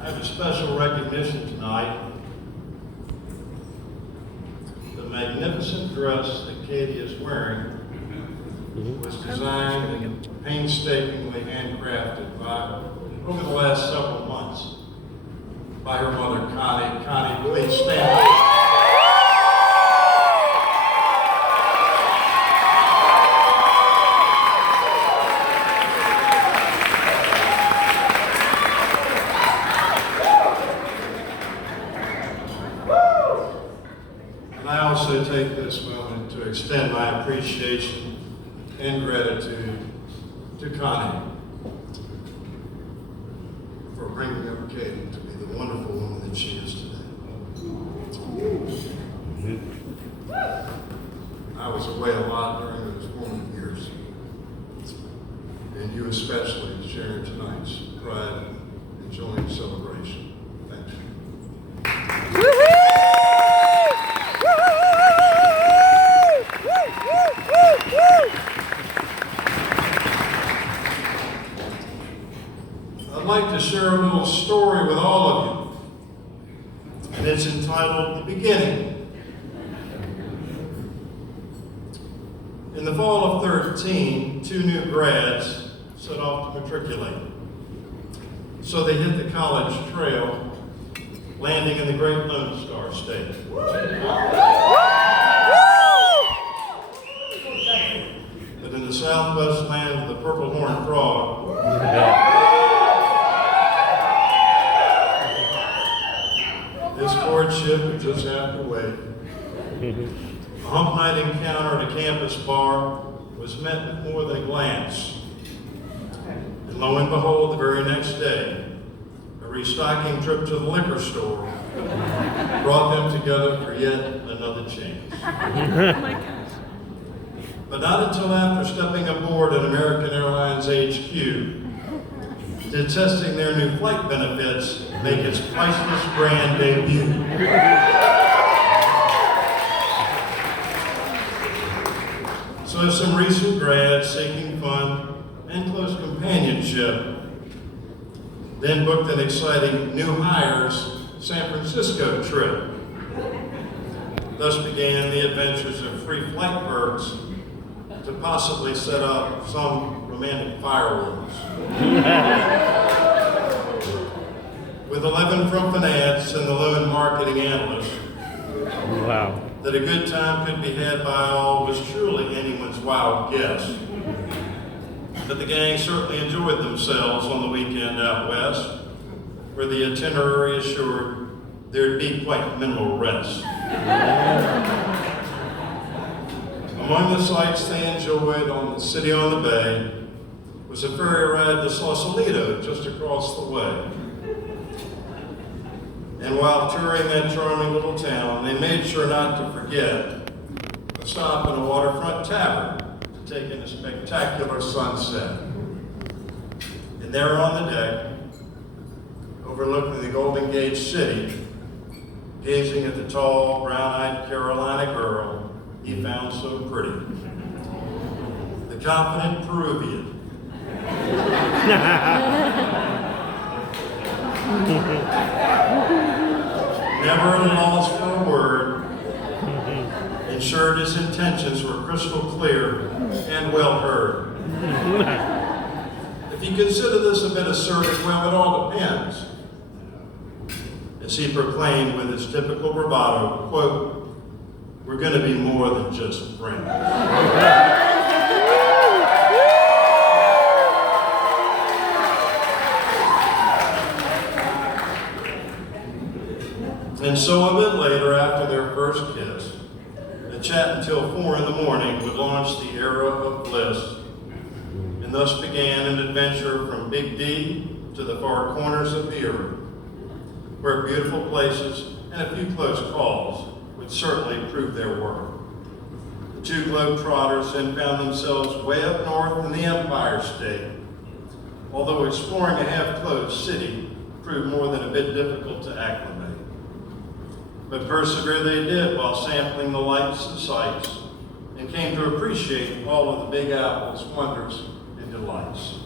I have a special recognition tonight. The magnificent dress that Katie is wearing was designed and painstakingly handcrafted over the last several months by her mother, Connie. Connie, please stand up. I also take this moment to extend my appreciation and gratitude to Connie for bringing up Katie to be the wonderful woman that she is today. I was away a lot during those formative years, and you especially sharing tonight's pride and joint celebration. Thank you. I'd like to share a little story with all of you, and it's entitled The Beginning. In the fall of 13, two new grads set off to matriculate. So they hit the college trail, landing in the great Lone Star State. But in the southwest land of the Purple Horned Frog, this courtship would just have to wait. A hump night encounter at a campus bar was met with more than a glance. And lo and behold, the very next day, a restocking trip to the liquor store brought them together for yet another change. Oh my gosh. But not until after stepping aboard at American Airlines HQ did testing their new flight benefits make its priceless grand debut. So some recent grads seeking fun and close companionship then booked an exciting new hires San Francisco trip. Thus began the adventures of free flight perks to possibly set up some romantic fireworks. With 11 from finance and the lone marketing analyst, Wow. that a good time could be had by all was truly anyone's wild guess. But the gang certainly enjoyed themselves on the weekend out west, where the itinerary assured there'd be quite minimal rest. Among the sights they enjoyed on the city on the bay was a ferry ride to Sausalito just across the way. And while touring that charming little town, they made sure not to forget a stop in a waterfront tavern to take in a spectacular sunset. And there on the deck, overlooking the Golden Gate City, gazing at the tall, brown-eyed Carolina girl he found so pretty, the confident Peruvian. Never at a loss for a word, ensured his intentions were crystal clear and well heard. If you consider this a bit assertive, well, it all depends. As he proclaimed with his typical bravado, quote, "We're going to be more than just friends." And so a bit later, after their first kiss, a chat until 4 in the morning would launch the era of bliss. And thus began an adventure from Big D to the far corners of the earth, where beautiful places and a few close calls would certainly prove their worth. The two globetrotters then found themselves way up north in the Empire State, although exploring a half-closed city proved more than a bit difficult to acclimate. But persevere they did while sampling the lights and sights, and came to appreciate all of the Big Apple's wonders and delights.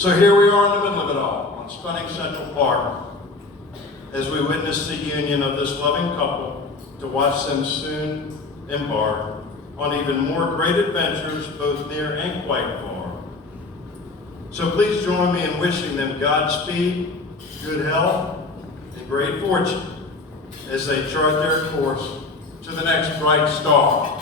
So here we are in the middle of it all, on stunning Central Park, as we witness the union of this loving couple, to watch them soon embark on even more great adventures, both near and quite far. So please join me in wishing them Godspeed, good health, and great fortune as they chart their course to the next bright star.